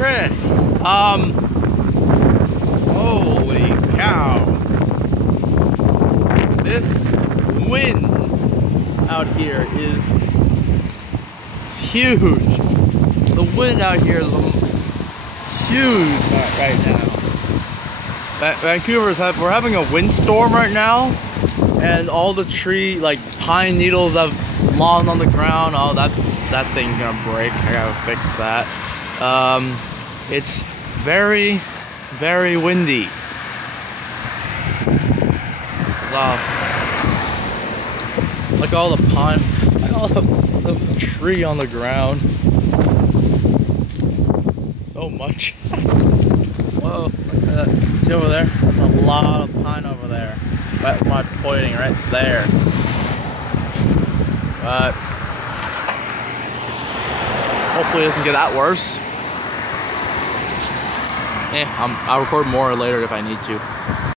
Chris, holy cow. This wind out here is huge. The wind out here is huge right now. We're having a windstorm right now, and all the pine needles have fallen on the ground. Oh, that thing's gonna break. I gotta fix that. It's very, very windy. Wow. Look at all the pine, look at all the tree on the ground. So much. Whoa, look at that. See over there? That's a lot of pine over there. That's my pointing right there. But hopefully it doesn't get that worse. I'll record more later if I need to.